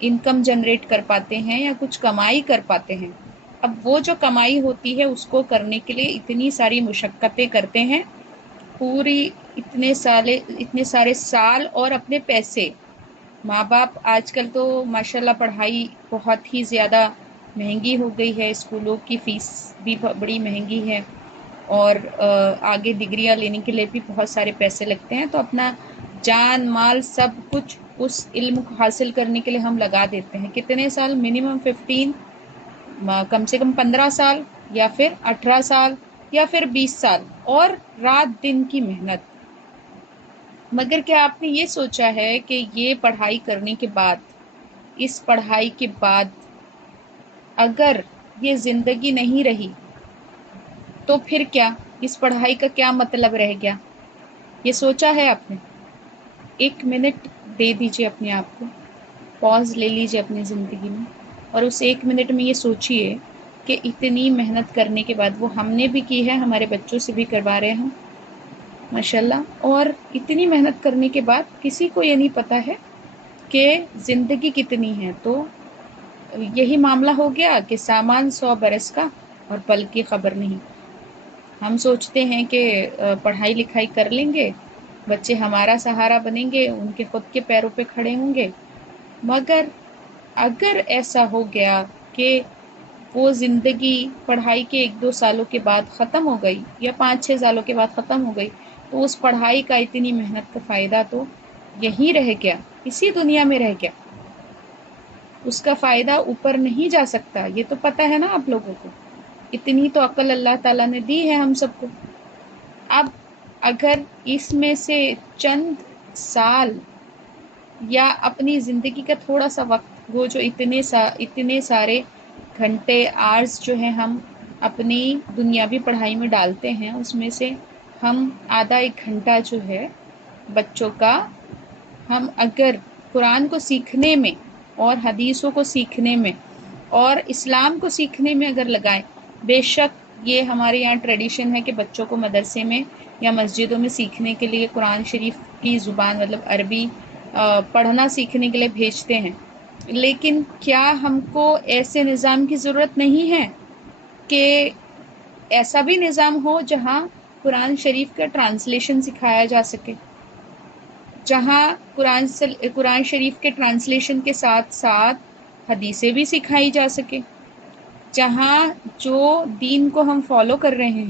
Income generate کر پاتے ہیں یا کچھ کمائی کر پاتے ہیں. اب وہ جو کمائی ہوتی ہے اس کو کرنے کے لیے اتنی ساری مشقتیں کرتے ہیں، پوری اتنے سارے سال اور اپنے پیسے. ماں باپ آج کل تو ماشاءاللہ پڑھائی بہت ہی زیادہ مہنگی ہو گئی ہے، اسکولوں کی فیس بھی بڑی مہنگی ہے، اور آگے ڈگریاں لینے کے لیے بھی بہت سارے پیسے لگتے ہیں، تو اپنا جان مال سب کچھ اس علم کو حاصل کرنے کے لیے ہم لگا دیتے ہیں. کتنے سال؟ منیمم 15، کم سے کم 15 سال، یا پھر 18 سال، یا پھر 20 سال، اور رات دن کی محنت. مگر کیا آپ نے یہ سوچا ہے کہ یہ پڑھائی کرنے کے بعد، اس پڑھائی کے بعد اگر یہ زندگی نہیں رہی تو پھر کیا؟ اس پڑھائی کا کیا مطلب رہ گیا؟ یہ سوچا ہے آپ نے؟ 1 منٹ دے دیجیے اپنے آپ کو، پاز لے لیجیے اپنی زندگی میں، اور اس 1 منٹ میں یہ سوچئے کہ اتنی محنت کرنے کے بعد، وہ ہم نے بھی کی ہے، ہمارے بچوں سے بھی کروا رہے ہیں ماشاءاللہ، اور اتنی محنت کرنے کے بعد کسی کو یہ نہیں پتا ہے کہ زندگی کتنی ہے. تو یہی معاملہ ہو گیا کہ سامان 100 برس کا اور پل کی خبر نہیں. ہم سوچتے ہیں کہ پڑھائی لکھائی کر لیں گے، بچے ہمارا سہارا بنیں گے، ان کے خود کے پیروں پہ کھڑے ہوں گے. مگر اگر ایسا ہو گیا کہ وہ زندگی پڑھائی کے 1-2 سالوں کے بعد ختم ہو گئی، یا 5-6 سالوں کے بعد ختم ہو گئی، تو اس پڑھائی کا اتنی محنت کا فائدہ تو یہیں رہ گیا، اسی دنیا میں رہ گیا. اس کا فائدہ اوپر نہیں جا سکتا، یہ تو پتہ ہے نا آپ لوگوں کو. اتنی تو عقل اللہ تعالیٰ نے دی ہے ہم سب کو. اب اگر اس میں سے چند سال یا اپنی زندگی کا تھوڑا سا وقت، وہ جو اتنے سارے گھنٹے آرز جو ہیں ہم اپنی دنیاوی پڑھائی میں ڈالتے ہیں، اس میں سے ہم آدھا 1 گھنٹہ جو ہے بچوں کا، ہم اگر قرآن کو سیکھنے میں اور حدیثوں کو سیکھنے میں اور اسلام کو سیکھنے میں اگر لگائیں. بے شک یہ ہمارے یہاں ٹریڈیشن ہے کہ بچوں کو مدرسے میں یا مسجدوں میں سیکھنے کے لیے قرآن شریف کی زبان مطلب عربی پڑھنا سیکھنے کے لیے بھیجتے ہیں. لیکن کیا ہم کو ایسے نظام کی ضرورت نہیں ہے کہ ایسا بھی نظام ہو جہاں قرآن شریف کا ٹرانسلیشن سکھایا جا سکے، جہاں قرآن شریف کے ٹرانسلیشن کے ساتھ ساتھ حدیثیں بھی سکھائی جا سکے، جہاں جو دین کو ہم فالو کر رہے ہیں